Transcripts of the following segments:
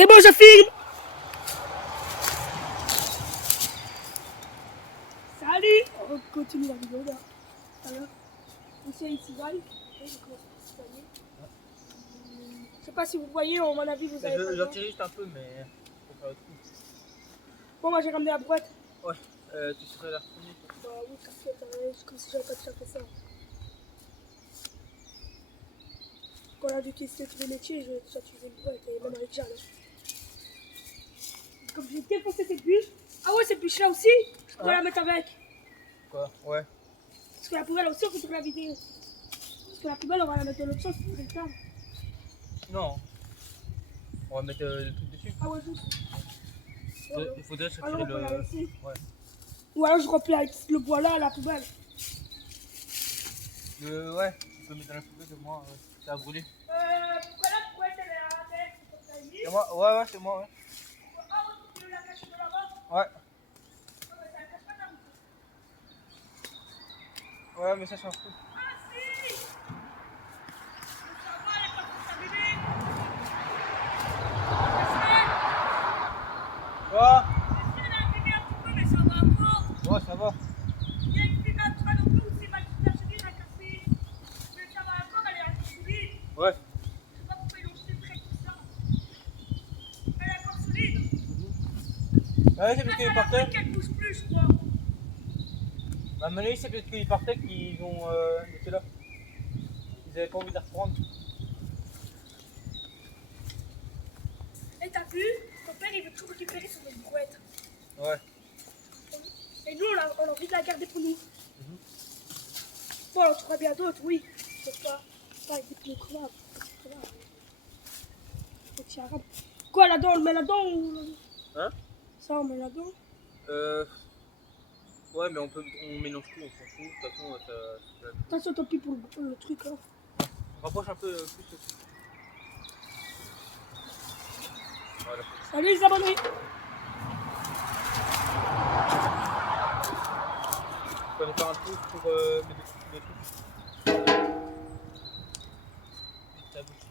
C'est bon, je filme. Salut. On continue la vidéo là. Alors, ici il cisaille. Je sais pas si vous voyez, à mon avis, vous avez pas le temps. J'en juste un peu, mais faut faire autre chose. Bon, moi j'ai ramené la brouette. Ouais, tu serais la retourner. Bah oui, t'inquiète, comme si j'avais pas déjà fait ça. Quand on a vu tester tous les métiers, je vais déjà utiliser une brouette et même avec Jeanne. Comme j'ai défoncé cette bûche. Ah ouais, cette bûche là aussi, je pourrais la mettre avec. Quoi? Ouais. Parce que la poubelle aussi, on peut faire la vidéo. Parce que la poubelle, on va la mettre dans l'autre sens pour le table. Non. On va mettre le truc dessus. Ah ouais, juste. Il faudrait se Alors retirer on peut la le. laisser. Ouais. Ou alors je remplis avec le bois là à la poubelle. Ouais, tu peux mettre dans la poubelle de moi, ça a brûlé. Pourquoi la brouette elle est à terre? C'est moi? Ouais, c'est moi, ouais. Ah ouais, tu veux la cacher de là-bas? Ouais. Ah ouais, ça cache pas ta route. Ouais, mais ça, je s'en fout. Ah si! Ça va, elle est pas contaminée. Ouais. Elle a abîmé un petit peu, mais ça va encore. Ouais, ça va. Il y a une fille à non plus aussi, ma petite chérie, la cassée. Mais ça va encore, elle est encore solide. Ouais. Je sais pas pourquoi ils l'ont jeté près de ça. Elle est encore solide. Ouais, c'est parce qu'il partait. Qu'elle bouge plus, je crois. À mon avis, c'est parce qu'il partait qu'ils ont été là. Ils avaient pas envie de la reprendre. Et t'as vu, ton père il veut tout récupérer sur notre brouette. Ouais. Et nous on a envie de la garder pour nous. Bon, on en trouvera bien d'autres, oui. C'est pas avec des pneus crevables. Quoi là-dedans, on le met là-dedans ou... Hein? Ça on met là-dedans. Ouais, mais on mélange tout, on s'en fout. De toute façon, ça. Attention, tant pis pour le truc là. Rapproche un peu plus aussi. Voilà. Salut les abonnés. Tu peux nous faire un pouce pour les trucs. Vite ta bouche.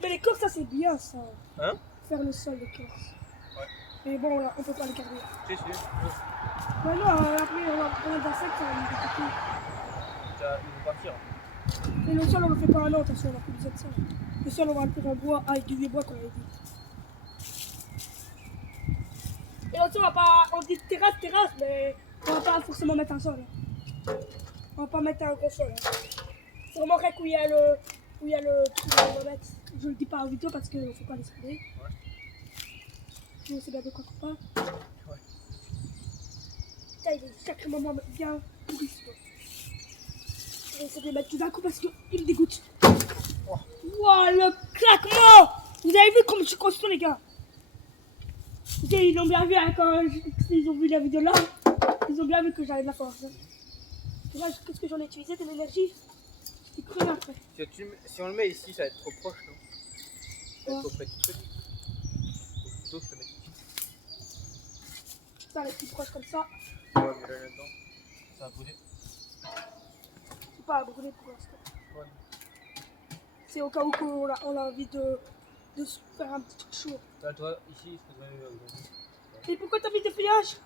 Mais les corses, ça c'est bien ça. Hein? Faire le sol, les corses. Ouais. Mais bon, on peut pas les garder. Si. Bah non, après on va prendre d'insectes, ça va nous compliquer. Ils vont partir. Et le sol, on le fait pas un an, attention, on a plus besoin de ça. Le sol, on va le faire en bois, avec du vieux bois qu'on avait dit. Et là-dessus, on dit terrasse, mais on va pas forcément mettre un sol. On va pas mettre un gros sol. C'est vraiment rec où il y a le truc qu'on va mettre. Je le dis pas en vidéo parce qu'il faut pas les spoiler. Ouais. Je sais bien de quoi on parle. Ouais. Putain, il est sacrément bien pourri celui-là. Je vais essayer de les mettre tout d'un coup parce qu'il me dégoûte. Wow, le claquement! Vous avez vu comme je suis costaud, les gars? Ils l'ont bien vu hein, quand ils ont vu la vidéo là. Ils ont bien vu que j'avais de la force. Hein. Et là, qu'est-ce que j'en ai utilisé de l'énergie? J'étais crevé après. Si on le met ici, ça va être trop proche, non? Ça va être Ouais. trop près du truc. Faut plutôt se le mettre ici. Ça reste plus proche comme ça. Ouais, mais là-dedans, ça va brûler. C'est pas à brûler pour l'instant. Ouais. C'est au cas où on a envie de se faire un petit truc chaud. Là, toi, ici, il faudrait. Et pourquoi t'as mis des feuillages?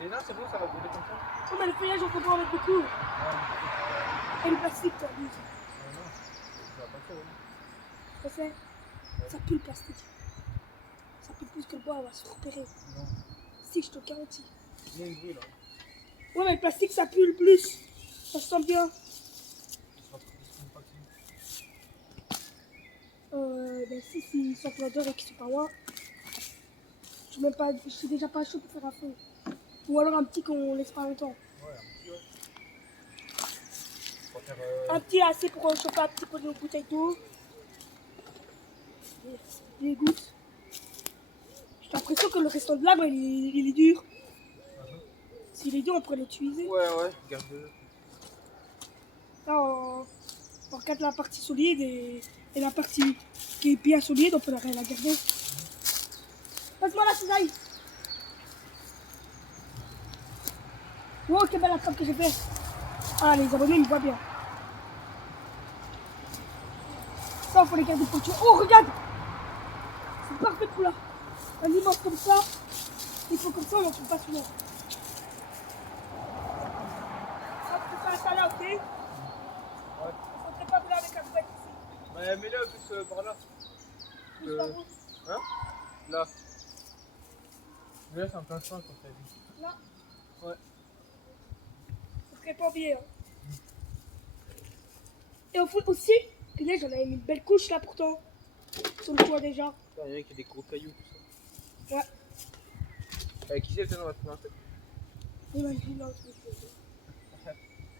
Et là, c'est bon, ça va brûler comme ça? Oh, mais le feuillage, on peut pas en mettre beaucoup. Ouais. Et le plastique, t'as vu? Non, ça va pas faire, ouais. Ça fait. Ça pue le plastique. Ça pue plus que le bois, on va se repérer. Non. Si, je te garantis. Il y a une brûle, là. Ouais, mais le plastique, ça pue le plus. Ça se sent bien. Ben si ils sont l'odeur et qu'ils sont pas loin. Je suis déjà pas chaud pour faire un feu. Ou alors un petit qu'on laisse pas longtemps. Ouais, un petit, ouais. On va faire, Un petit assez pour chauffer un petit peu de bouteille d'eau. Des gouttes. J'ai l'impression que le restant de l'arbre, il est dur. S'il est dur, on pourrait l'utiliser. Ouais, garde-le. Là, on regarde la partie solide et la partie qui est bien solide, on peut la garder. Passe-moi la cisaille. Wow, quelle belle attrape que j'ai fait. Ah, les abonnés, ils me voient bien. Ça, il faut les garder pour tuer. Oh, regarde. peu trop là. Un immense comme ça, il faut comme ça, on n'en trouve pas souvent. Hop, tu fais un ça là, ok? Ouais. On ne pas venir avec un bête ici. Mais mets-le plus par là. Plus par où? Hein? Là. Mais là, c'est un plein champ, comme t'as dit. Là? Ouais. Ça serait pas bien. Hein. Et au fond aussi, là j'en avais mis une belle couche là pourtant. Sur le toit déjà. Il y en a qui a des gros cailloux, tout ça. Ouais. Qui c'est le temps dans la trouver un peu? Imagine là,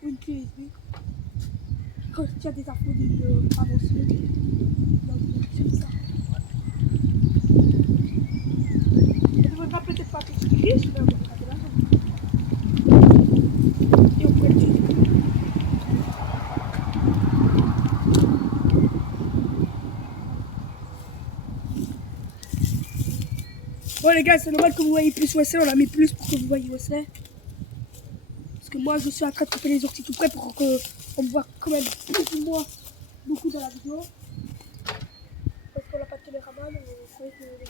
une clé USB. Quand il y a des infos d'une avancée. Comme ça. On ne devrait pas peut-être pas tout riche, mais on va regarder l'argent. Et on pourrait le dire. Bon les gars, c'est normal que vous voyez plus où c'est, on a mis plus pour que vous voyez où c'est. Parce que moi je suis en train de couper les orties tout près pour qu'on me voit quand même plus ou moins beaucoup dans la vidéo. Parce qu'on n'a pas de caméraman, on savait que les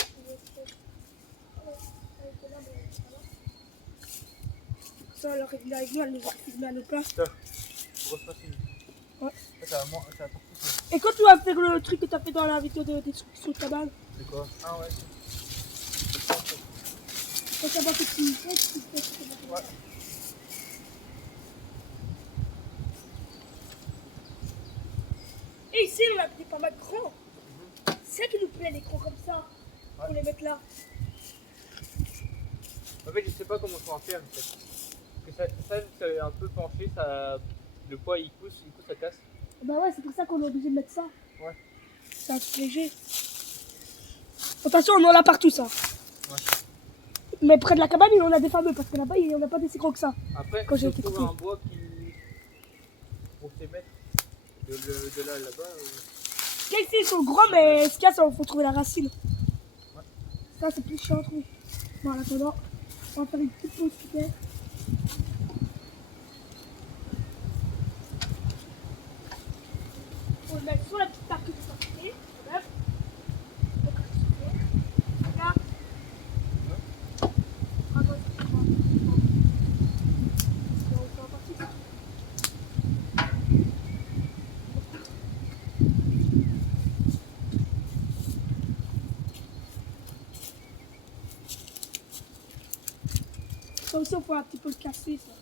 ça, elle aurait venu avec nous, elle nous aurait filmé à nos places. Grosse machine. Ouais. Ça va partir. Et quand tu vas faire le truc que tu as fait dans la vidéo de destruction de cabane, C'est quoi? Ah ouais. quand ça va que tu fais, Ouais. Et ici, on a des pas mal grands. C'est ça qui nous plaît, les gros comme ça. Ouais. Pour les mettre là. En fait, je sais pas comment faut en faire. En fait. Parce que ça c'est un peu penché, ça, le poids il pousse, du coup ça casse. Bah ouais, c'est pour ça qu'on est obligé de mettre ça. Ouais. C'est un truc léger. Attention, on en a partout ça. Ouais. Mais près de la cabane, il en a des fameux parce que là-bas, il n'y en a pas des si gros que ça. Après, Quand si j'ai on été trouve coupé. un bois qui. Pour les mettre de là à là-bas. Là, ici, ils sont gros, mais ce qu'il y a, c'est qu'il faut trouver la racine. Ouais. Ça, c'est plus chiant à trouver. Bon, en attendant, on va faire une petite pause peut-être. On va le mettre sur la petite table que tu as coupée, quand même. Donc, là. Ah non, c'est pas. On va partir. Ça aussi, on pourra un petit peu le casser, ça.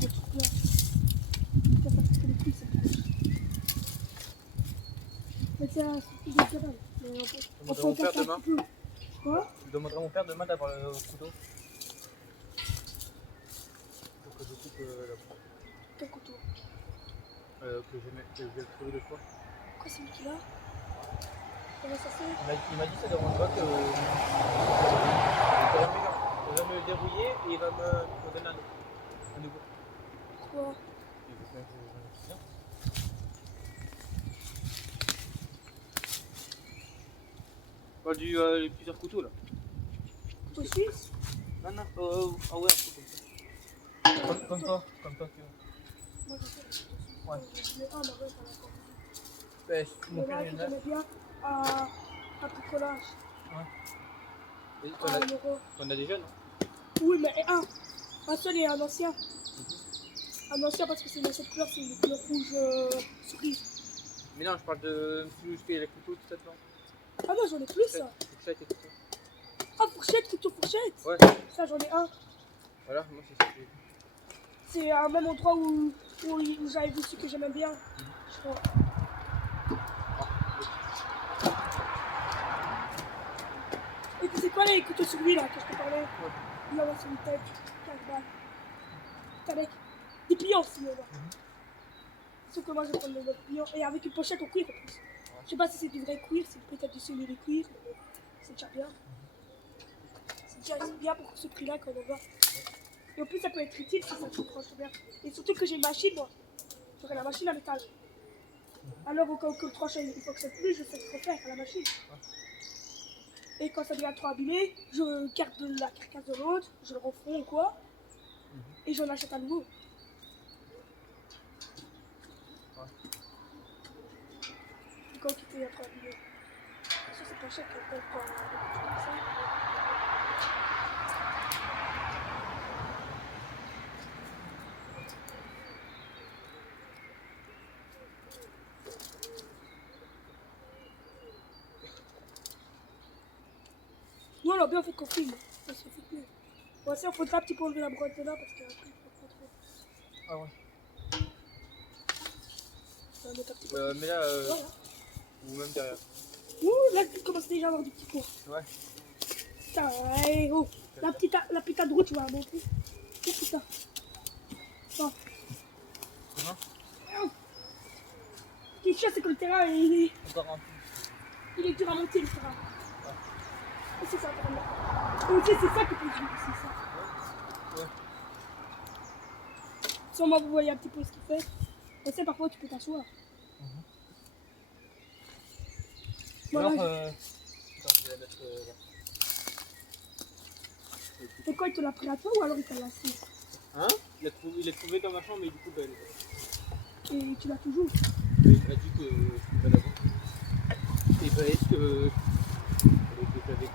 Ce truc-là. Ça va casser les couilles, ça. Mais c'est un truc de cabane. Mais on peut en casser un petit peu. Quoi? Je demanderai à mon père demain d'avoir le couteau. Pour que je coupe la poire. Quel couteau? Que je vais le trouver le fois. Quoi, c'est lui qui l'a? Comment ça se fait? Il m'a dit ça dérange pas que. Il va me le dérouiller et il va me donner un nouveau. Pourquoi? Il veut bien que je le parle les plusieurs couteaux là. Couteau suisse? Non, non, ah ouais, un peu comme ça. Comme toi, tu vois. Moi, j'en sais le couteau suisse. Ouais. Je l'ai un, mais ouais, j'en ai encore. Ouais, mon Mais père là, il je en a. connais bien un bricolage. Et À 1 euro. t'en as déjà, non? Oui, mais un seul et un ancien. Un ancien parce que c'est de cette couleur, c'est une couleur rouge cerise. Mais non, je parle de celui où je fais les couteaux, tout ça dedans. Ah non, j'en ai plus ça. Fourchette et tout ça. Ah, fourchette, couteau fourchette. Ouais, Ça, j'en ai un. voilà, moi c'est ça que j'ai vu. C'est un même endroit où j'avais vu celui que j'aimais bien. Je crois. Et puis c'est quoi les couteaux sur lui là que je te parlais? Là, on sur une tête, 15 balles. Avec des pliants aussi, là. Sauf que moi je vais prendre le pliant et avec une pochette en cuir en plus. Je sais pas si c'est du vrai cuir, c'est peut-être du semi-cuir, mais c'est déjà bien. C'est déjà bien pour ce prix-là qu'on en voit. Et en plus, ça peut être utile si ça se tranche bien. Et surtout que j'ai une machine, moi. J'aurai la machine à métal. Alors, au cas où le tranche il fonctionne plus, je sais refaire à la machine. Et quand ça devient trop abîmé, je garde la carcasse de l'autre, je le refonds ou quoi, et j'en achète à nouveau. Quand il était trop abîmé. Ça, c'est pas sachet que quelqu'un comme ça. Nous, on a bien fait qu'on filme. On se fait plus. Bon, ça, il faudra un petit peu enlever la brosse de là parce qu'il y a un peu pas trop. Ah ouais. On va mettre un petit peu. Mais là, Voilà. ou même derrière. Ouh, là, tu commences déjà à avoir du petit cours. Ouais. Putain, ouais, oh. La putain de roue, tu vas la montrer. Oh putain. Bon. Comment? Ce qui est chiant, c'est que le terrain, il Encore un peu. est dur à monter, le terrain. Ouais. Et c'est ça, vraiment. Ok, c'est ça qui peut dur, c'est ça. Ouais. Sûrement, vous voyez un petit peu ce qu'il fait. Et c'est parfois, tu peux t'asseoir. Bon, Alors, là, attends, je vais la mettre là. et quoi, il te l'a pris à toi ou alors il t'a laissé? Hein? Il a trouvé dans ma chambre, mais du coup, bah, Et tu l'as toujours? il m'a dit que je pouvais l'avoir. Et bah, est-ce que j'avais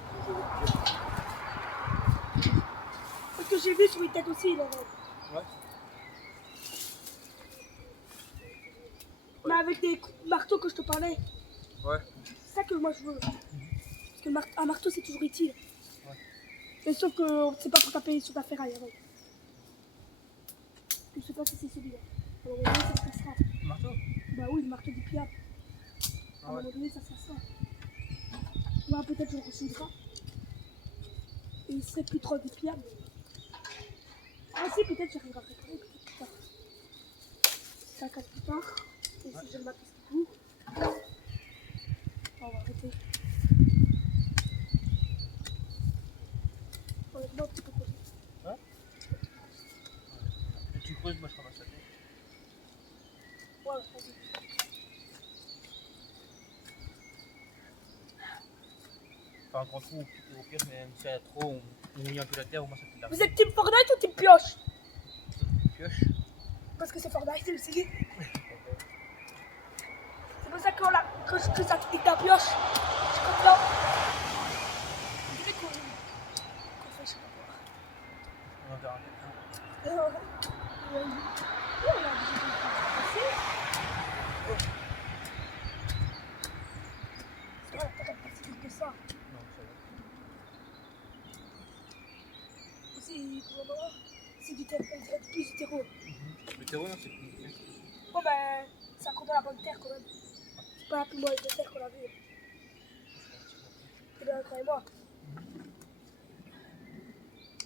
Parce que j'ai vu sur les têtes aussi, il en a. Ouais. Mais avec des marteaux que je te parlais. Ouais. C'est ça que moi je veux. Parce que un marteau, c'est toujours utile. Ouais. Mais sauf que c'est pas pour taper sur ta ferraille avec. Je sais pas si c'est celui-là. Alors, au moins, ça se passera. Marteau? Bah oui, le marteau du piable. À un Ah ouais. moment donné, ça se passera. Moi, peut-être je le recevrai. Et il serait plus trop du piable. Ah si, peut-être j'arriverai à réparer, peut-être plus tard. Ça casse plus tard. Et si j'ai le matos qui court. On va arrêter. Honnêtement, tu peux poser. Ouais. Et tu creuses, moi je ramasse la tête. Ouais, vas-y. Enfin, un grand trou, au pire, mais si il y a trop, on mouille un peu la terre, au moins ça fait de la Vous êtes team Fortnite ou team pioche? pioche. Parce que c'est Fortnite aussi. C'est pour ça que que ça pique ta pioche. Je suis comme là. On dirait qu'on fait je sais pas quoi. On en verra. C'est vrai, t'as pas si vite que ça. Non, ça C'est du terreau, on dirait plus du terreau. va. Le terreau, non, c'est plus. Bon ben, ça compte dans la bonne terre quand même. C'est pas la plus mauvaise de terre qu'on a vue. Eh bien, croyez-moi.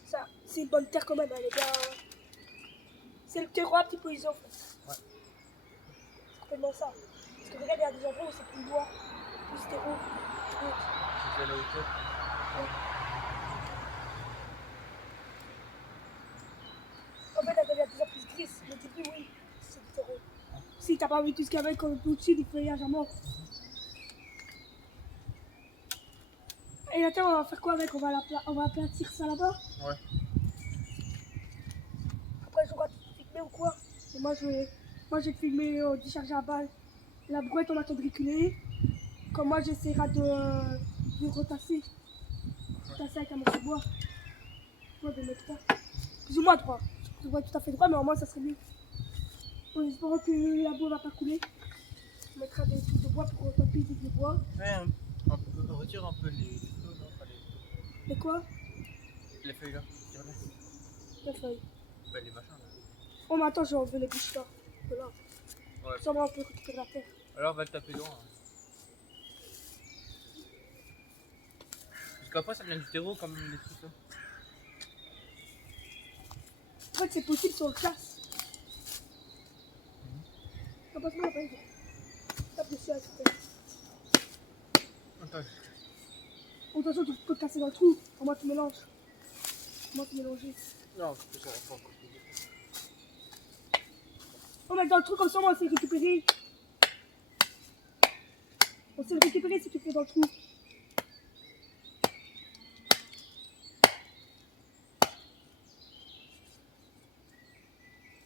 Ça, c'est une bonne terre quand même, elle est bien. C'est le terreau un petit peu iso en fait. Ouais. C'est complètement ça. Parce que regarde, il y a des endroits où c'est plus bois, plus terreau. C'est à la hauteur. En fait, elle devient de plus en plus grise. Mais au début, oui, c'est du terreau. Si t'as pas vu tout ce qu'il y avait quand au-dessus du feuillage à mort. Et attends, on va faire quoi avec? On va aplatir ça là-bas. Ouais. Après, je dois te filmer ou quoi? Et moi, je vais te filmer décharger à balle. La brouette, on attend de reculer. Comme moi, j'essaierai de retasser. Tasser avec un morceau de bois. Moi, de mettre ça. Plus ou moins droit. Je vois tout à fait droit, mais au moins, ça serait mieux. En espérant que la boue va pas couler. On mettra des trucs de bois pour retaper des bois. Ouais, on retire un peu les taux, non? Enfin, Mais quoi? les feuilles là. Retire-les. La feuille. Bah, les machins là. Oh, mais attends, je vais enlever les bouches là. Voilà. Ouais. Ça va, on peut récupérer la terre. Alors, va le taper dedans. Hein. Parce qu'après, ça vient du terreau comme les trucs là. En fait, c'est possible si on le casse. Ça passe mal, après. Tape dessus avec la terre. Attends, De toute façon, tu peux te casser dans le trou. Au moins, tu mélanges. Au moins, tu mélanges. non, c'est ça, pas encore. On va mettre dans le trou comme ça, on sait le récupérer. On sait le récupérer si tu fais dans le trou.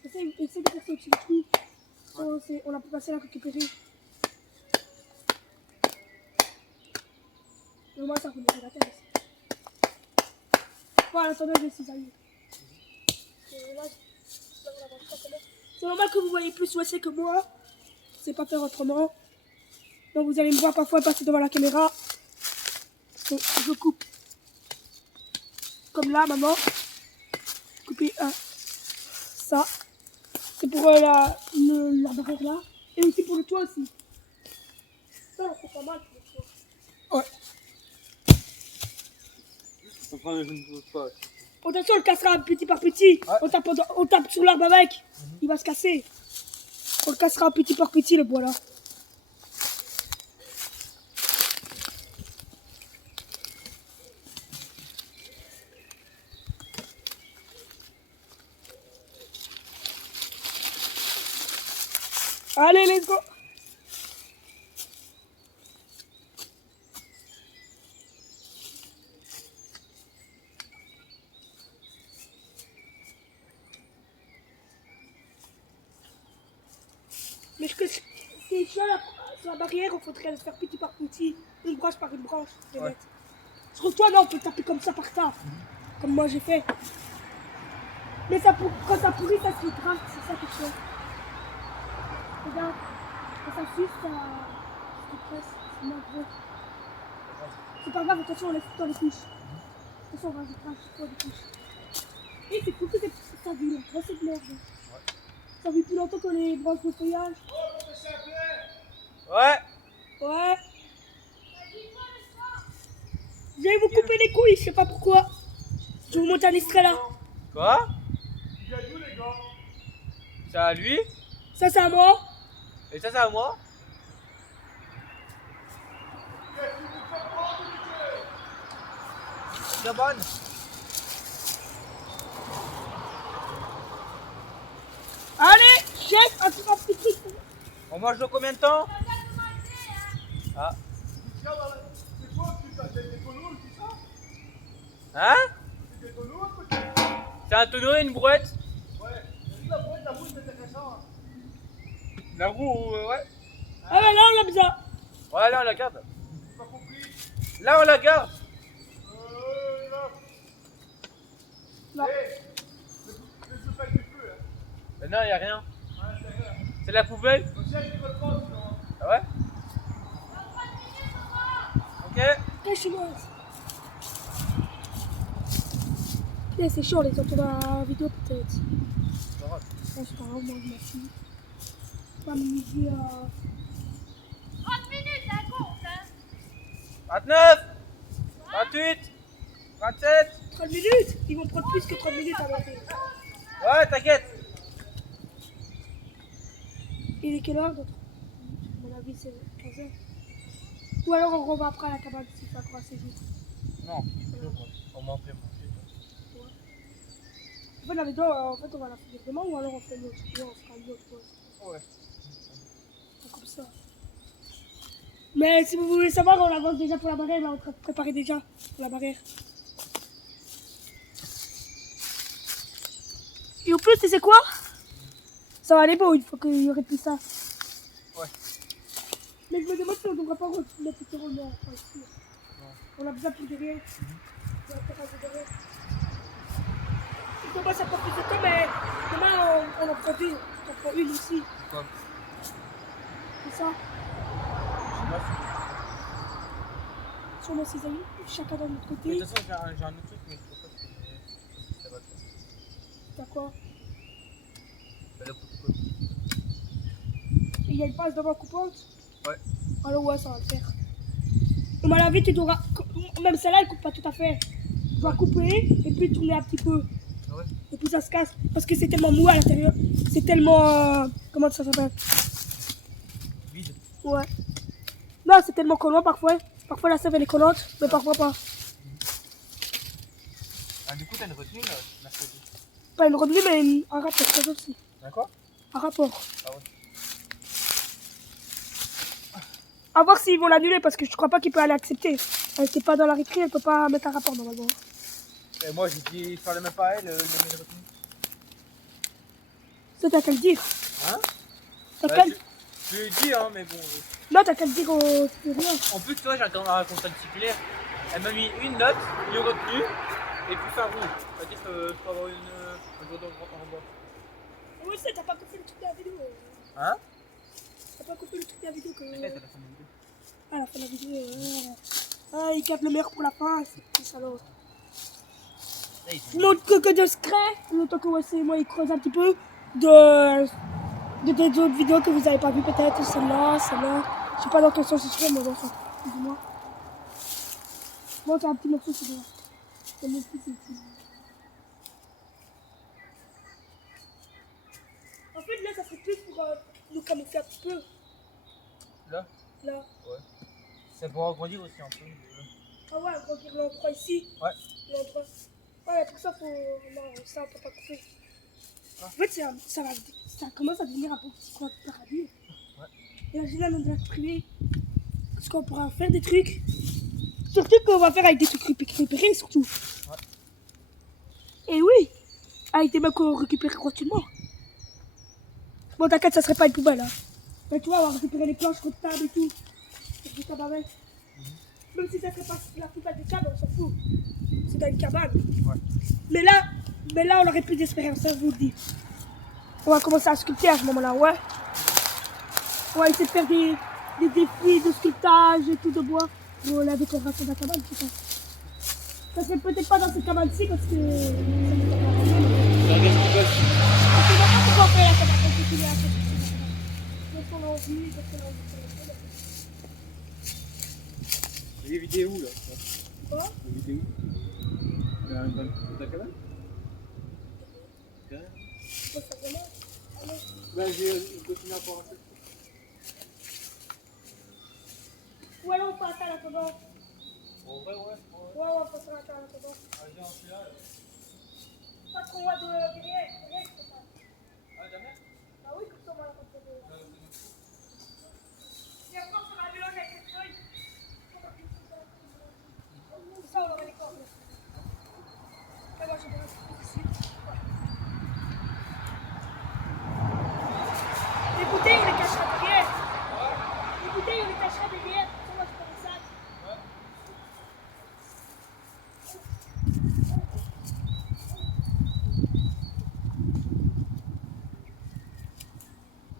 Essaye de faire ça au-dessus du trou. On a pu passer à la récupérer. Moi, ça vous la tête. Voilà, attendez, je suis allé. C'est normal que vous voyez plus OSC que moi. Je sais pas faire autrement. Donc vous allez me voir parfois passer devant la caméra. Et je coupe. Comme là, maman. Couper ça. C'est pour la barrière là. Et aussi pour le toit aussi. Ça, c'est pas mal pour le toit. Ouais. Je ne pose pas. Attention, on le cassera petit par petit. Ouais. On tape sur l'arbre avec. Il va se casser. On le cassera petit par petit, le bois là. Allez, let's go. Mais ce que c'est sur la barrière, il faudrait le faire petit par petit, une branche par une branche. Ouais. Sur toi, non, on peut taper comme ça par terre, comme moi j'ai fait. Mais ça, quand ça pourrit, ça se grave, c'est ça que je fais. Regarde, quand ça suce, ça se presse, c'est moins gros. C'est pas grave, attention, on laisse tout dans les couches. Attention, on rajoutera trop de couches. Et c'est cool que ça vit longtemps, cette merde. Ça vit plus longtemps que les branches de feuillage. Ouais. Ouais. Je vais vous couper les couilles, je sais pas pourquoi. Je vais vous monter un extrait là. Quoi? C'est à lui? Ça, c'est à moi. Et ça, c'est à moi? C'est bonne. Allez, chef, un petit truc. On mange dans combien de temps? Ah. Hein? C'est un tonneau et une brouette? Ouais. La brouette, c'est intéressant. La roue, ouais. Ah bah là, on l'a besoin. Ouais, là, on la garde. J'ai pas compris. Là, on la garde. Non. Mais non, y a rien. C'est la poubelle? Ah ouais? Ok. Cache-moi. C'est chaud, les autres dans la vidéo peut-être. C'est pas grave. Ouais, c'est pas grave, moi je m'en fous. Pas m'amuser à... 30 minutes, ça compte, hein? 29, 28, 27. 30 minutes. Ils vont prendre plus que 30 minutes à monter. Ouais, t'inquiète. Il est quelle heure d'autre? À mon avis, c'est 15h. Ou alors on revient après à la cabane si c'est encore assez vite. Non, on m'en fait manger. En fait, la vidéo, en fait, on va la finir demain ou alors on fait une autre. Ouais, on fera une autre pause. Ouais. C'est comme ça. Mais si vous voulez savoir, on avance déjà pour la barrière. Là, on est en train de préparer déjà pour la barrière. Et au plus, tu sais quoi? Ça va aller beau une fois qu'il y aurait plus ça. Ouais. Mais je me demande si on ne devra pas mettre ce roulement. Enfin, ici. On a besoin plus derrière. On va faire un derrière. Demain, ça prend plus de temps, mais demain, on en prend deux. On prend une ici. Quoi? C'est ça. Sur nos cisailles, chacun dans notre De côté. toute façon, j'ai un autre truc, mais je pense pas que c'est là-bas. T'as quoi? Bah, la coupe. Il y a une passe devant coupante? Ouais. Alors ouais, ça va le faire. Mais à la vie, tu devras... Même celle-là, elle coupe pas tout à fait. Tu dois couper et puis tourner un petit peu. Ah ouais? Et puis ça se casse. Parce que c'est tellement mou à l'intérieur. C'est tellement... Comment ça s'appelle? Vide. Ouais. Non, c'est tellement collant parfois. Parfois la sève elle est collante, mais parfois pas. Ah, du coup, t'as une retenue là, mercredi. Pas une retenue, mais un rapport, ça aussi. D'accord? Un rapport. Ah ouais. À voir s'ils vont l'annuler parce que je crois pas qu'il peut aller accepter. Elle était pas dans la récré, elle peut pas mettre un rapport normalement. Et moi, j'ai dit, je parlais même pas à elle, le retenue. Ça, t'as qu'à le dire. Hein? T'as Bah, qu'à le... je lui ai dit, hein, mais bon. Non, t'as qu'à le dire au supérieur. En plus, toi, j'attends la contrat disciplinaire. Elle m'a mis une note, une retenue et plus un rouge. C'est-à-dire que je peux avoir un jour en bas. Oui, c'est, t'as pas coupé le truc de la vidéo. Hein? T'as pas coupé le truc de la vidéo que. Peut-être à la fin de la vidéo. Ah, la fin de la vidéo, ouais. Ah, il capte le meilleur pour la fin, c'est petit salaud. Là, ils sont- L'autre que de secret, le temps que Wesley et moi il creuse un petit peu de d'autres vidéos que vous avez pas vu peut-être, celle-là. Je sais pas dans quel sens c'est fait, mais bon, ça, dis-moi. Moi, c'est un petit morceau, c'est bien. C'est mon petit, c'est petit. En fait, là, ça serait plus pour nous camoufler un petit peu. Là? Là. Ouais. Ça pourra agrandir aussi un peu. Ah ouais, agrandir l'endroit ici. Ouais. L'endroit. Ouais, pour ça, faut. Non, ça, on peut pas couper. Ah. En fait, ça commence à devenir un peu petit coin de paradis. Ouais. Et là, j'ai là dans notre privé. Parce qu'on pourra faire des trucs. Surtout qu'on va faire avec des trucs récupérés, surtout. Ouais. Et oui, avec des mecs qu'on récupère gratuitement. Bon, t'inquiète, ça serait pas une poubelle. Hein. Mais tu vois, on va récupérer les planches contre table et tout. C'est du tabac avec. Même si ça serait pas la poubelle des tables, on s'en fout. C'est dans une cabane. Ouais. Mais là, on aurait plus d'espérance, ça je vous le dis. On va commencer à sculpter à ce moment-là, ouais. On va essayer de faire des défis de sculptage et tout de bois pour la décoration de la cabane, je sais pas. Ça serait peut-être pas dans cette cabane-ci parce que. C'est un gars qui bosse. Parce que maintenant, pourquoi on fait la cabane on continue à faire parce qu'on a envie, parce qu'on a envie de faire la cabane. Les vidéos là. Quoi? Les vidéos. Dans ta cabane? Quoi, ça vraiment? Allez. Bah, j'ai continué à pouvoir un peu. Ou alors on passe à l'attendant. En vrai, ouais. Ouais, on passe à l'attendant. Ah, viens, celui-là. Pas trop loin de derrière, c'est pas. Ah, jamais? Ah oui, comme ça on va la retrouver. Et après on fera un mélange avec cette feuille. Comme ça on aura les cordes. Et moi je vais rester ici. Les bouteilles on les cachera derrière. Les bouteilles on les cachera derrière. Ça moi je prends le sac.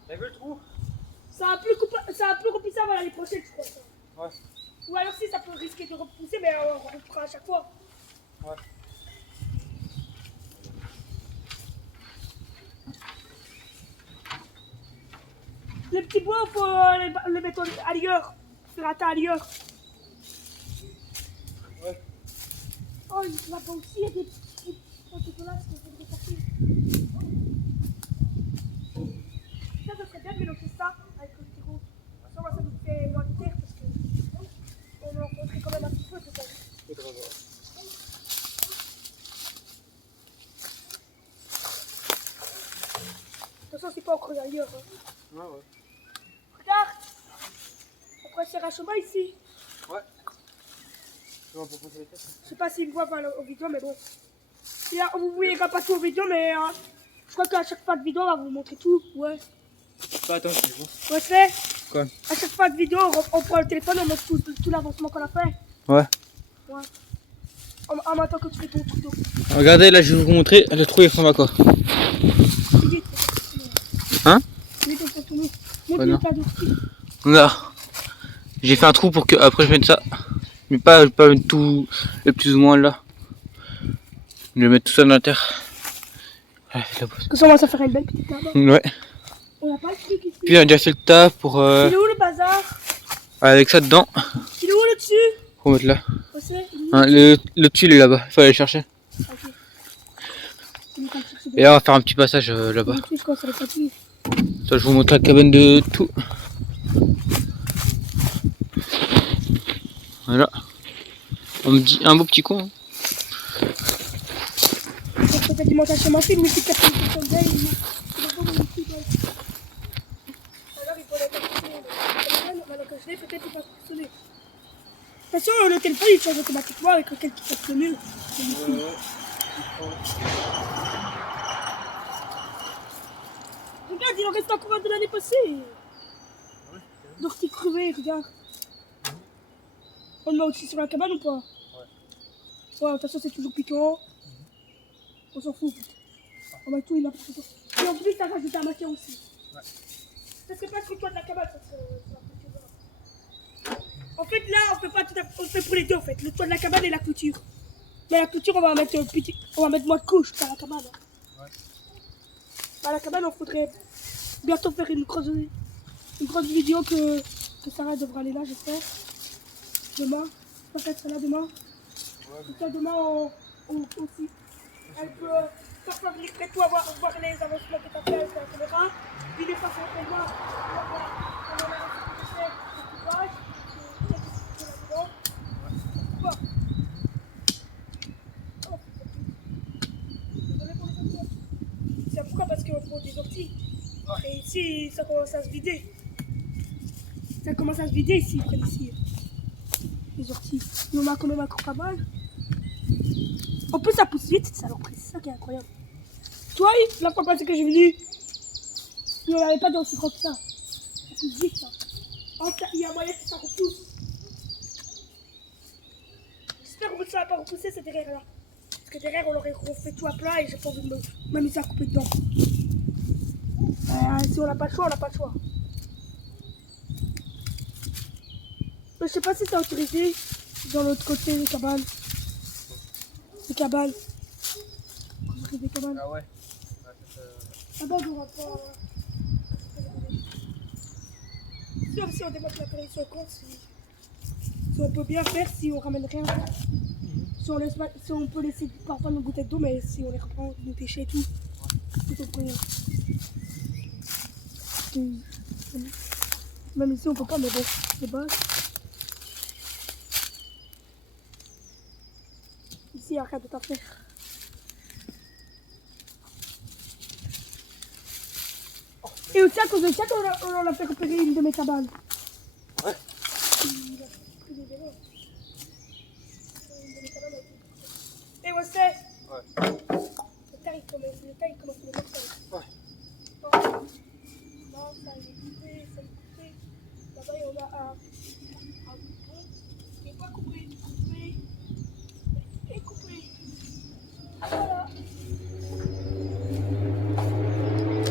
T'as vu le trou? Ça a plus repoussé avant l'année prochaine je crois ça. Ouais. Ou alors si ça peut risquer de repousser mais on reprend à chaque fois. Ouais. Les petits bois, il faut les mettre ailleurs. Faire un tas ailleurs. Ouais. Oh, là-bas aussi, il y a des petits chocolats qui sont dépassés. Ça serait bien de mélanger ça avec le petit rouge. Ça, moi, ça nous fait moins de terre parce que on en rencontrait quand même un petit peu tout à l'heure. Faudra voir. De toute façon, c'est pas encore ailleurs. Hein. Ouais, ouais. Regarde. Après, c'est un chemin ici. Ouais. Tu vas pour poser les têtes? Je sais pas s'ils me voient au vidéo, mais bon. Et là, vous voyez pas tout au vidéo, mais je crois qu'à chaque fois de vidéo, on va vous montrer tout. Ouais. Pas attends, c'est bon. Ouais, c'est. Quoi? À chaque fois de vidéo, on prend le téléphone, on montre tout l'avancement qu'on a fait. Ouais. Ouais. En même temps que tu fais ton truc d'eau. Regardez, là, je vais vous montrer le trou, il ressemble à quoi? Vite, Hein? vite, on fait tourner. Montre Ouais, le non. tas d'eau. Là, j'ai fait un trou pour que après je mette ça. Mais pas mettre tout le plus ou moins là. Je vais mettre tout ça dans la terre. Ouais, c'est la bosse. Comme ça, on va se faire une belle petite table. Ouais. On a pas le truc ici. Puis on a déjà fait le tas pour Il est où le bazar? avec ça dedans. Il est où le dessus? Pour mettre là. Où c'est? Il est où? Hein, le dessus il est là-bas. Il faut aller le chercher. Ok. Il est comme ça, c'est Et là on va faire un petit passage là-bas. le dessus, quoi, ça les fatigue. Ça, je vous montre la cabane de tout. Voilà. On me dit un beau petit con. Hein. Cette alimentation massive, mais c'est 4% d'ail. Il est bon, mon petit gars. Alors, il faut l'être maintenant que je l'ai, peut-être qu'il va fonctionner. De toute façon, le téléphone il change automatiquement avec lequel tu passes le mieux. Regarde, il en reste encore un de l'année passée. D'ortie crevée, regarde. On le met aussi sur la cabane ou pas? Ouais, de toute façon, c'est toujours piquant. On s'en fout. On va tout, il a pour tout. Et en plus, t'as rajouté un matière aussi. Ouais. Ça serait pas sur le toit de la cabane, ça serait sur la clôture. En fait, là, on fait pas tout à fait. On fait pour les deux, en fait. Le toit de la cabane et la clôture. Mais la clôture, on va mettre moins de couches qu'à la cabane. Ouais. À la cabane, on faudrait bientôt faire une grosse vidéo que Sarah devra aller là, j'espère. Demain. J'espère qu'elle sera là demain. Ouais. Comme ça, demain, on aussi. Elle peut parfois venir près de toi voir les avancements que tu as fait avec la caméra. Puis des fois, c'est après moi. On a fait le coupage. Là-dedans. Bon. Oh, désolé pour les orties. C'est pourquoi? Parce qu'il faut des orties. Et ici, ça commence à se vider. Ça commence à se vider ici, près d'ici. Les orties. Mais on a quand même encore pas mal. En plus, ça pousse vite, cette saloperie. C'est ça qui est incroyable. Tu vois, la fois passée que j'ai venu, on n'avait pas d'aussi grand que ça. Ça pousse vite, ça. Il y a moyen que ça repousse. J'espère que ça va pas repousser, c'est derrière là. Parce que derrière, on aurait refait tout à plat et j'ai pas envie de m'amuser à couper dedans. Si on n'a pas le choix, on n'a pas le choix. Je sais pas si c'est autorisé dans l'autre côté des cabanes. Des cabanes. Construire des cabanes. Ah ouais. Ah bah, on va pas. Si on démonte la connexion compte, si on peut bien faire, si on ramène rien. Si on peut laisser parfois nos bouteilles d'eau, mais si on les reprend, nos déchets et tout. Tout au premier. Même ici on peut pas, mais bon, c'est bas. Ici il n'y a rien d'autre à faire. Et aussi à cause de ça on a fait repérer une de mes cabanes. Ouais. Il a pris des vélos. Une de mes cabanes a été. Et ouais, c'est. Ouais. Le taille commence à le mettre ça. Ouais. Non, ça il est coupé, ça il est coupé. Là-bas il y en a un coupon. Il n'est pas coupé, et coupé. Voilà.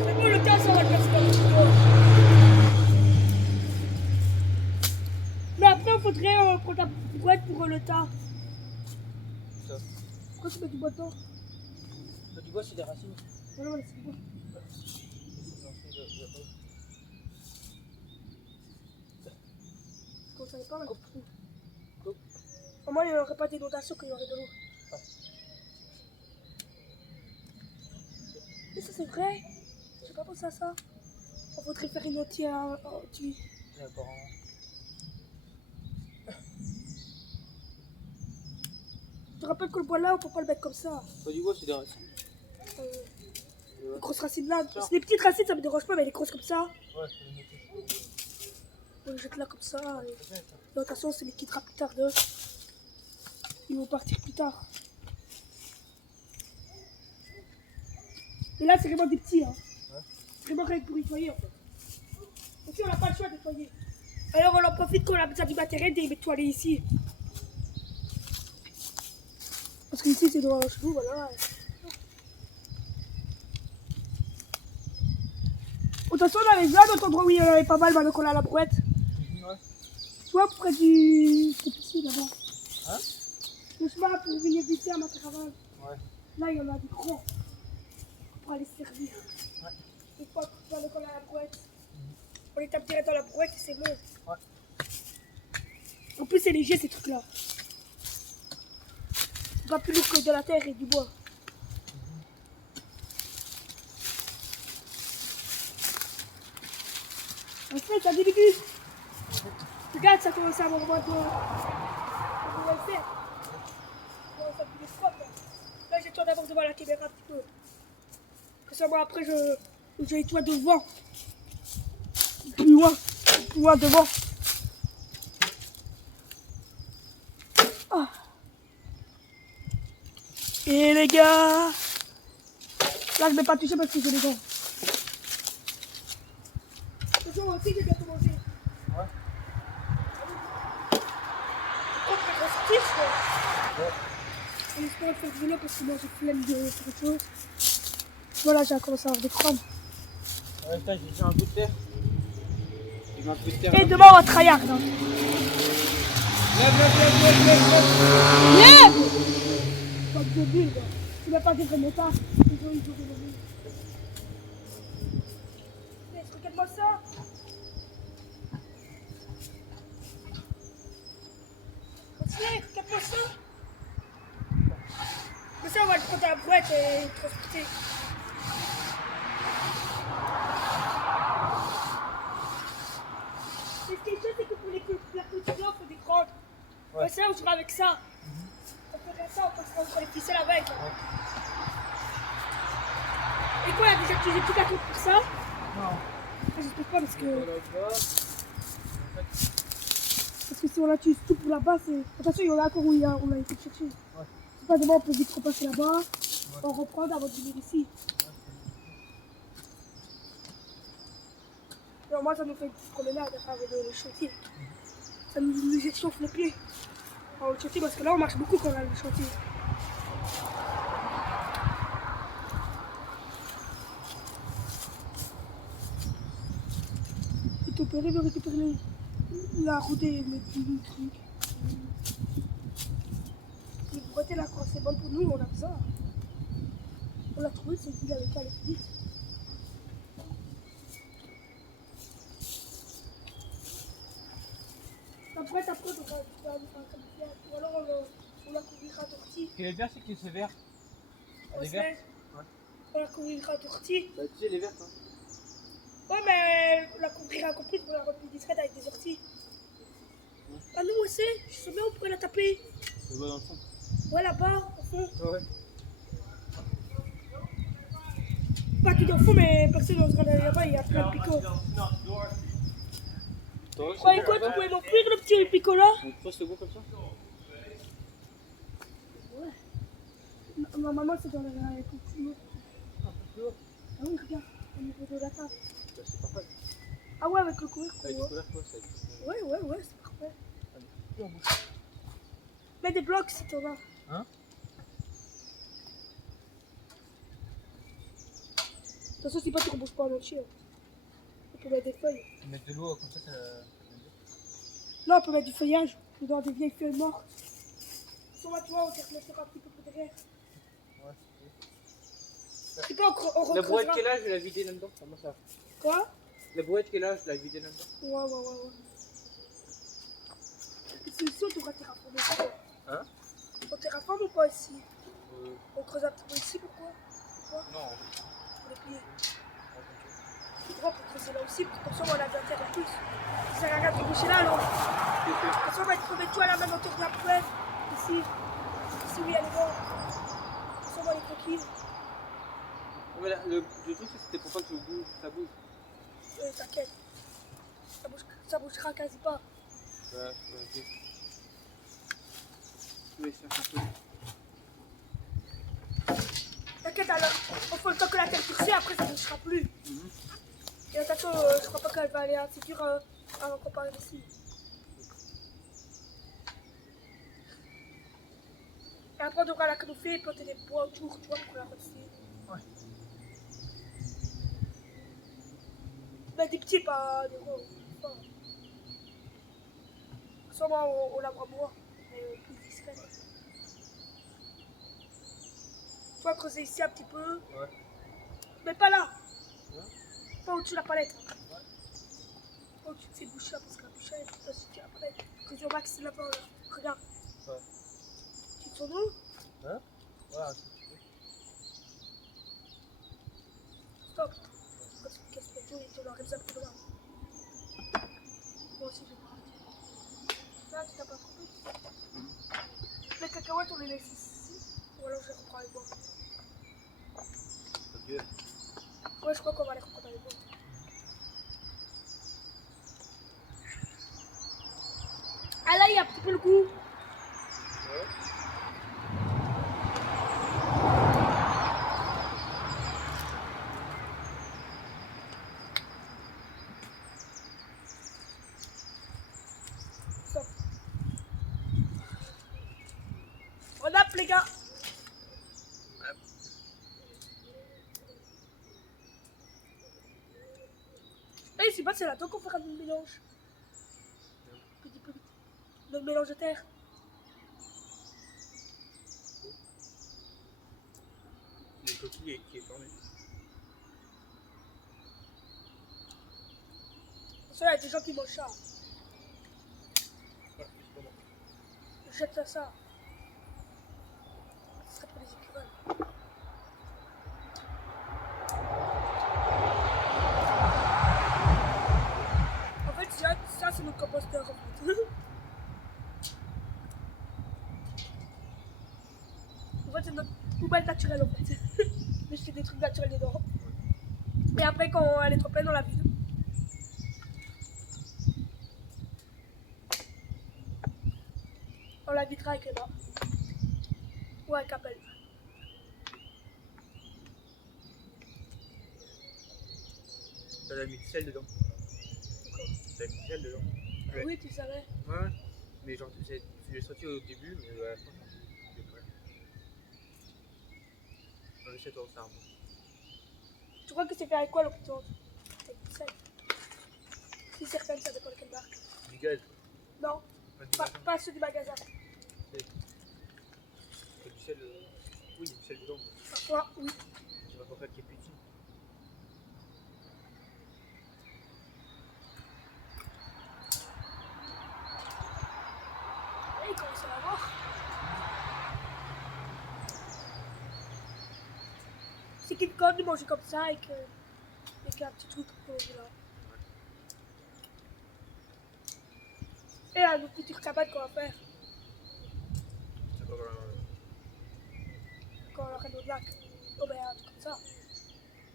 Mais bon, le tas, ça va le faire. Mais après, il faudrait prendre la brouette pour le tas. Ça. Pourquoi tu mets du bois dedans? Du bois, c'est des racines. Non, non, c'est du bois. Comme ça n'est pas mal. Au moins, il n'y aurait pas d'inondation qu'il y aurait de l'eau. Mais ça, c'est vrai. J'ai pas pensé à ça. On faudrait faire une entière tuyau. Je te rappelle que le bois là, on peut pas le mettre comme ça. Pas du bois, c'est des racines. Les grosses racines là. C'est des petites racines, ça me dérange pas, mais les grosses comme ça. Ouais, je peux les mettre. On les jette là comme ça. Et... de toute façon, c'est les quittera plus tard. Ils vont partir plus tard. Et là, c'est vraiment des petits. Hein. Ouais. Vraiment rien que pour nettoyer en fait. Ici, on n'a pas le choix de nettoyer. Alors, on en profite qu'on a besoin du matériel et nettoyer ici. Parce qu'ici, c'est dans chez nous, voilà. De toute façon, on avait déjà d'autres endroits où il y en avait pas mal maintenant qu'on a la brouette. Ouais. Tu vois, près du. C'est ici là-bas. Hein? Le chemin pour venir d'ici à ma caravane. Ouais. Là, il y en a des grands. Pour aller se servir. Ouais. Une fois qu'on a la brouette, on les tape direct dans la brouette et c'est bon. Ouais. En plus, c'est léger ces trucs-là. C'est pas plus lourd que de la terre et du bois. En fait, ça débute. Regarde, ça commence à avoir moins de. On va le faire. Ça commence à bouger propre. Là, j'ai le temps d'abord devant la caméra un petit peu. Que ça, moi, après, je nettoie devant. Plus loin devant. Ah. Et les gars, là, je vais pas toucher parce que j'ai les dents. Attention, moi aussi, j'ai bientôt mangé. Ouais. Oh, c'est grosse tige, quoi. Ouais. en espérant de faire du vélo parce que moi j'ai flemme de faire autre chose. Voilà, j'ai commencé à avoir des crampes. Ouais, putain, j'ai fait un coup de terre. J'ai mis un coup de terre. Et demain on va tryhard. Hein. Lève. Pas de débile, quoi. Tu n'as pas des vrais motards. Ils ont des mobiles. Regarde-moi ça. Continue, regarde-moi ça. Mais ça, on va le prendre à la brouette et le transporter. Mais ce qui est chiant, c'est que pour la petite là, il faut des grandes. Ouais. Ça, on jouera avec ça. On ferait ça, on passera entre les ficelles avec. Ouais. Et quoi, il y a déjà utilisé toute la coupe pour ça? Non. J'espère pas parce que. Parce que si on l'utilise tout pour là-bas, c'est. Attention, il y en a encore où on a été chercher. Ouais. C'est pas demain, on peut vite repasser là-bas, ouais. On reprendre avant de venir ici. Ouais. Non, moi, ça nous fait une petite promenade avant le chantier. Ça nous échauffe les pieds. Au chantier, parce que là, on marche beaucoup quand on a le chantier. Et ton père veut récupérer la route et mettre du truc. Le bretelle là, quand c'est bon pour nous, on a besoin. On l'a trouvé, c'est qu'il avec elle vite. Après, on va faire comme ça. Ou alors on la couvrira d'ortie. Ce qui est bien, c'est que c'est vert. Elle est verte. Ouais. On la couvrira d'ortie. Bah, tu sais, elle est verte. Hein. Ouais, mais on la couvrira encore plus pour la rendre plus discrète avec des orties. Ouais. Ah non, aussi, je sais bien, on pourrait la taper. On va dans le fond. Ouais, là-bas, au fond. Ouais. Pas qu'il en faut, mais personne n'osera aller là-bas, il y a plein de picots. Ouais, quoi, tu pouvais m'offrir le petit picot là? Donc, toi, c'est bon comme ça? Ouais. Ma maman, c'est dans la coupe plus haut. Un peu plus haut? Ah oui, regarde, au niveau de la table. Bah, c'est parfait. Ah ouais, avec le couvercle. Avec le couvercle, ouais, ça va être... Ouais, c'est parfait. Mets des blocs si t'en as. Hein? De toute façon, si pas, tu rebouches pas en entier. On peut mettre des feuilles. Mettre de l'eau, comme ça. Là, on peut mettre du feuillage, dans des vieilles feuilles mortes. Sur moi, tu vois, on te laissera un petit peu pour derrière. Ouais, c'est pas, on la brouette qu'elle a, je vais la vider là-dedans. Comment ça? Quoi? La brouette qu'elle a, je vais la vider là-dedans. Ouais. Ici, on devra terraformer. Hein? On terraforme ou pas ici? On creuse un petit peu ici, pourquoi? Non. Pour les plier. Pourquoi pour creuser là aussi? Comme ça, on a de la terre en plus. Ça sert à rien de boucher là, alors. Comme ça, on va être trouvé tout à la même hauteur de la brouette. Ici. Ici, oui, elle est bonne. Comme ça, on va les coquilles. Mais là, le truc, c'était pour pas que ça bouge. T'inquiète. Ça bougera quasi pas. Ouais, ok. Je vais essayer un peu. T'inquiète, alors, on fait le temps que la terre touche, après ça ne bougera plus. Et attention, je crois pas qu'elle va aller assez dur avant qu'on parle d'ici. Et après, on devra la canoffer et planter des bois autour, tu vois, pour la rôtir. Ouais. Mais des petits, pas des gros. Sûrement, on la voit moins, mais plus discret. Tu vas creuser ici un petit peu. Ouais. Mais pas là. Ouais. Pas au-dessus de la palette. Ouais. Pas au-dessus de ces bouches là, parce que la bouche est tout au-dessus de la palette. Creuser au max là-bas, là. Regarde. Ouais. Tu te sens où? Hein? Ouais, un petit peu. Stop. Quand tu te casses les joues, tu l'auras comme ça pour là. Moi aussi, je vais partir. Là, tu t'as pas trompé. Les cacahuètes, on les laisse ici. Ou alors je les reprends avec moi. Ok. Ouais, je crois qu'on va les reprendre avec moi. Ah là, il y a un petit peu le goût. Ouais. Stop. On a les gars. c'est pas, c'est là-dedans qu'on fera notre mélange. Petit peu. Notre mélange de terre. Les coquilles qui est formé. Ça, il y a des gens qui mangent ça. Ouais, c'est pas bon. Je jette ça. Ce serait pour les écureuils. En fait, ça c'est notre composteur. En fait. En fait, c'est notre poubelle naturelle en fait. Mais je fais des trucs naturels dedans. Et après, quand elle est trop pleine, on la vide. On la videra avec les mains. Ou avec un pelle. T'as mis du sel dedans. T'as mis du sel dedans. Ouais. Oui, tu savais. Ouais. Mais genre, j'ai sorti au début, mais à la fin, j'ai pas. Non, c'est toi, ça. Tu crois que c'est fait avec quoi l'hôpital? Avec du sel. Si certaines, ça dépend de quelle marque. Du gaz. Non, pas ceux du magasin. C'est du sel. Oui, il y a du sel dedans. Parfois, oui. Tu vas pas faire qu'il y ait petit. Et il commence à l'avoir. C'est qu'il compte de manger comme ça et qu'il y a un petit truc pour là. Et là, nos futures cabanes qu'on va faire C'est pas vraiment. quand on aura notre lac. Oh ben un truc comme ça.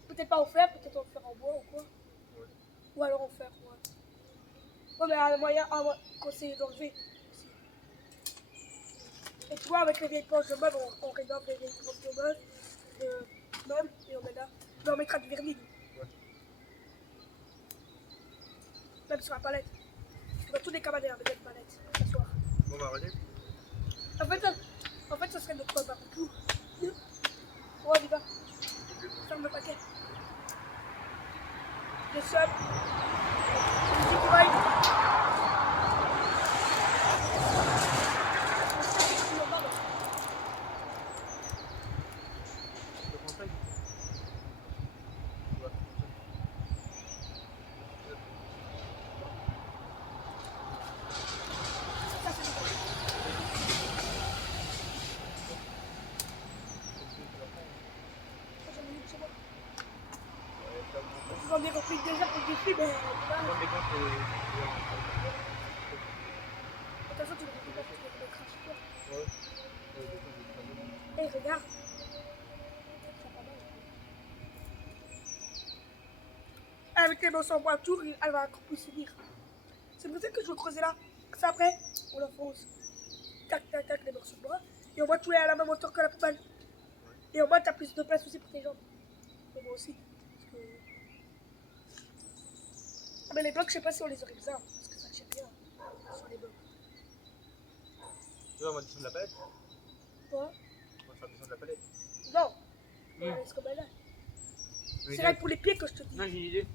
Peut-être pas en fer, peut-être on le faire en bois ou quoi. Ouais. Ou alors en fer, ouais. Ouais, mais un moyen qu'on sait d'enlever aussi. Et tu vois, avec les vieilles planches de meubles, on rénove les vieilles planches de meubles et on met là. Mais on mettra du vernis. Ouais. Même sur la palette. Dans tous les cabanes, on met une palette. S'asseoir. Bon, bah, allez. En fait, ça serait notre barbecue. Ouais, on y va. Ferme le paquet. Les seuls. Les écureuils. Je prends ça. Ouais. Ça, c'est bon. J'en ai une chez moi. J'en ai repris déjà pour le défi, mais Non, mais quand attention, tu le refais pas, tu le craches sur toi. ouais. Et regarde. Avec les morceaux en bois autour, elle va encore plus finir. C'est pour ça que je veux creuser là. Ça après, on l'enfonce. Tac, tac, tac, les morceaux de bois. Et au moins, tu es à la même hauteur que la poubelle. Et au moins, tu as plus de place aussi pour tes jambes. Et moi aussi. Parce que... Mais les blocs, je sais pas si on les aurait besoin. Parce que ça tient bien sur les blocs. Tu vois, on va descendre la palette. Quoi? On va faire descendre la palette. Non. On la laisse comme elle est. C'est vrai pour les pieds que je te dis. Non, j'ai une idée.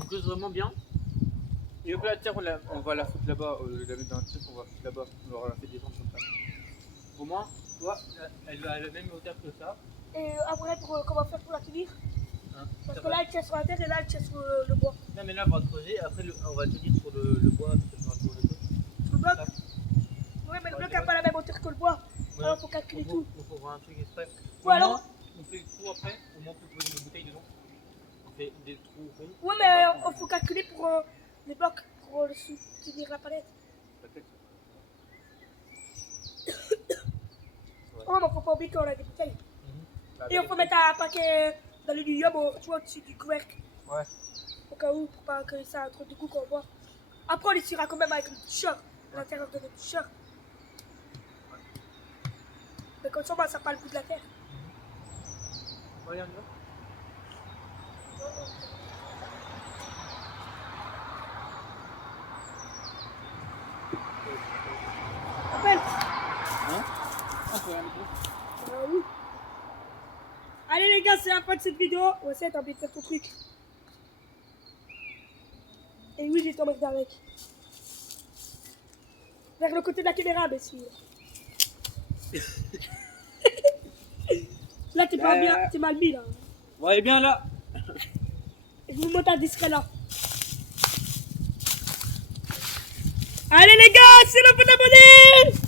On creuse vraiment bien. Et donc la terre, on va la foutre là-bas. Au lieu de la mettre dans le truc, on va la foutre là-bas. On va la faire descendre comme ça. Au moins, tu vois, elle va à la même hauteur que ça. Et après, comment faire pour la tenir? Hein, Parce ça que va. là, elle tient sur la terre et là, elle tient sur le bois. Non, mais là, on va creuser. Après, on va tenir sur le bois. Peut-être sur le truc. Sur le bloc? Ça. Oui, mais le bloc n'a pas la même hauteur que le bois. Ouais. Alors, il faut calculer tout. Il faut voir un truc exprès. Ou alors- on fait le trou après. Au moins, on peut poser une bouteille dedans. On fait des trous ronds. Oui, mais il faut calculer pour les blocs, pour soutenir la palette. Peut-être. Oh, mais faut pas oublier qu'on a des bouteilles. Bah, Et on peut mettre un paquet d'aluminium, tu vois, au-dessus du couvercle. Ouais. Au cas où, pour pas que ça ait trop de goût qu'on voit. Après, on les tirera quand même avec le t-shirt, à l'intérieur de notre t-shirt. Mais comme ça, bah, ça n'a pas le goût de la terre. Ouais, on y va. Rappelle. Hein? Un peu, un peu. Oui. Allez les gars, c'est la fin de cette vidéo. Ouais, c'est t'as envie de faire ton truc. Et oui, j'ai t'emmerdé avec. Vers le côté de la caméra, imbécile. Là, t'es pas bien, t'es mal mis là. Bon, elle est bien là. Je vous montre un disque là. Allez les gars, c'est le peu d'abonnés.